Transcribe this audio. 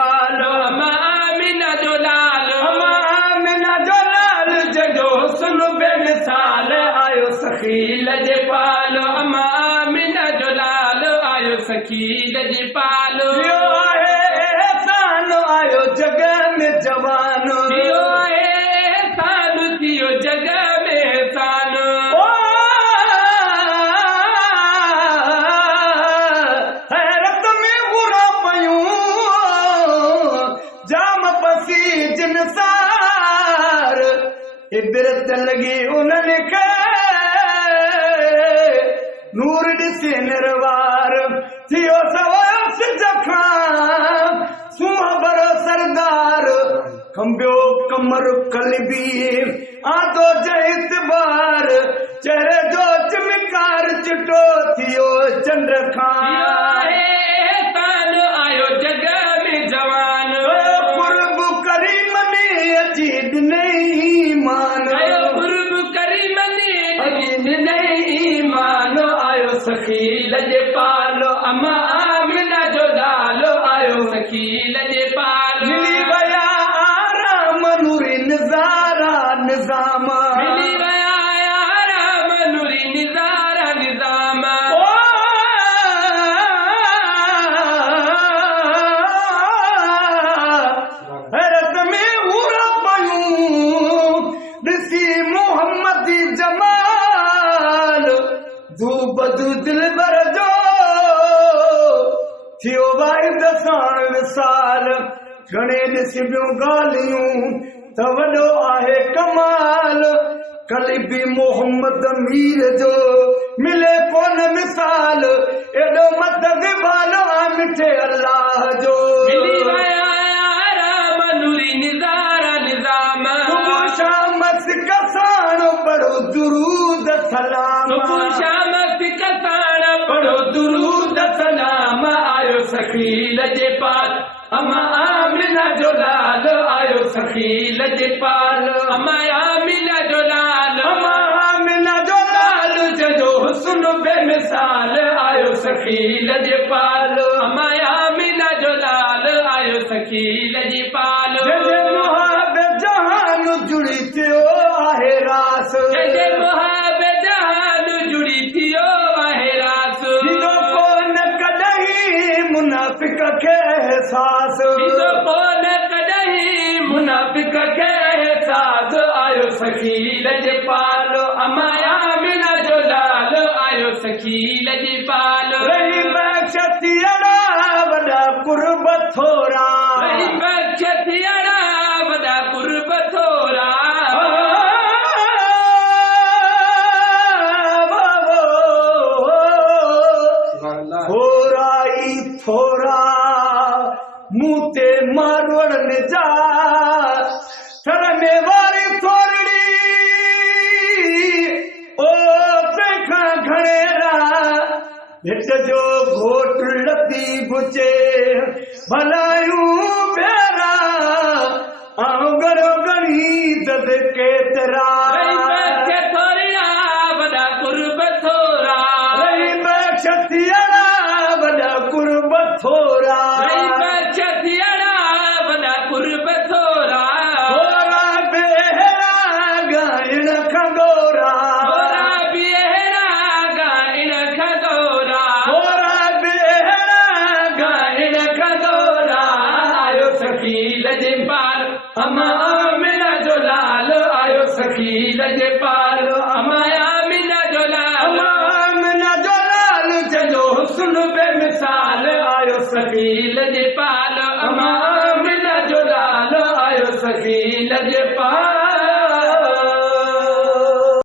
पालो अमा आमिना जो लाल जजो हुस्न बेमिसाल आयो सखील जे पालो अमा आमिना जो लाल आयो सखील जे पालो आहे एहसान आयो जग में जवानो आहे एहसान थियो जग में एहसान हैरत में बुरा पयूं जाम पसी जिनसार इबरत लगी उन्हनि खे नूर ॾिसी निर्वार थियो सवास जखां सुहाबरो सरदार कंबियो कमर कलबी आदो जहित बार चेहरे जो चमकार चिटो थियो चंद्र खां आयो जग में जवान कुर्ब करीम ने अची ॾिनई मान कुर्ब करीम ने अची ॾिनई मान आयो सखील जे पालो अमा आमिना जो लालो आयो सखील जे पालो मिली वया आराम नूरी निज़ारा निज़ाम मिली वया आराम नूरी निज़ारा निज़ाम हैरत में उरा पयूं ॾिसी मोहम्मदी जमाल दू बदू दिलबर जो थियो वाहिद साण विसाल घणे ॾिसिबियूं ॻाल्हियूं त वॾो आहे कमाल कलबी मोहम्मद मीर जो मिले कोन मिसाल एॾो मदद वालो मिठे अल्लाह जो मिली वया आराम नूरी निज़ारा निज़ाम सुबुह शाम कसाण पढ़ो दुरूद सलाम सुबुह शाम कसाण पढ़ो दुरूद सलाम आयो सखील जे पाल अमा आमिना जो लाल आयो सखील जे पाल अमा आमिना जो लाल अमा आमिना जो लाल जजो हुस्न बेमिसाल आयो सखील जे पाल अमा आमिना जो लाल आयो सखील जे पाल जजे मुहाबे जहान जुड़ी थियो आहे रास जजे मुहाबे जहान जुड़ी थियो आहे रास जो कोन कॾहिं मुनाफिक खे एहसास जो कोन कॾहिं मुनाफिक खे एहसास आयो सखील जे पाल अमा आमिना जो लाल आयो सखील जे पाल रही बख्शतियड़ा वॾा कुर्ब थोरा रही बख्शतियड़ा वॾा कुर्ब थोरा थोराई थोरा मुंह ते मारवड़ ने जा थरने वारी थोरड़ी ओ तंहिंखां घणेरा हिट जो घोट लती बुचे भलायूं भेरा आऊं घणो घणी दद केतिरा थोरिया वॾा कुर्ब थोरा बख्शतियड़ा वॾा कुर्ब थोरा बख्शतियड़ा वॾा कुर्ब थोरा थोरा बेहरा ॻाइण खगोरा थोरा बेहरा ॻाइण खगोरा थोरा बेहरा ॻाइण खगोरा आयो सखील जे पाल अमा आमिना जो लाल आयो सखील जे पाल अमा आमिना जो लाल जजो हुस्न बेमिसाल आयो सखील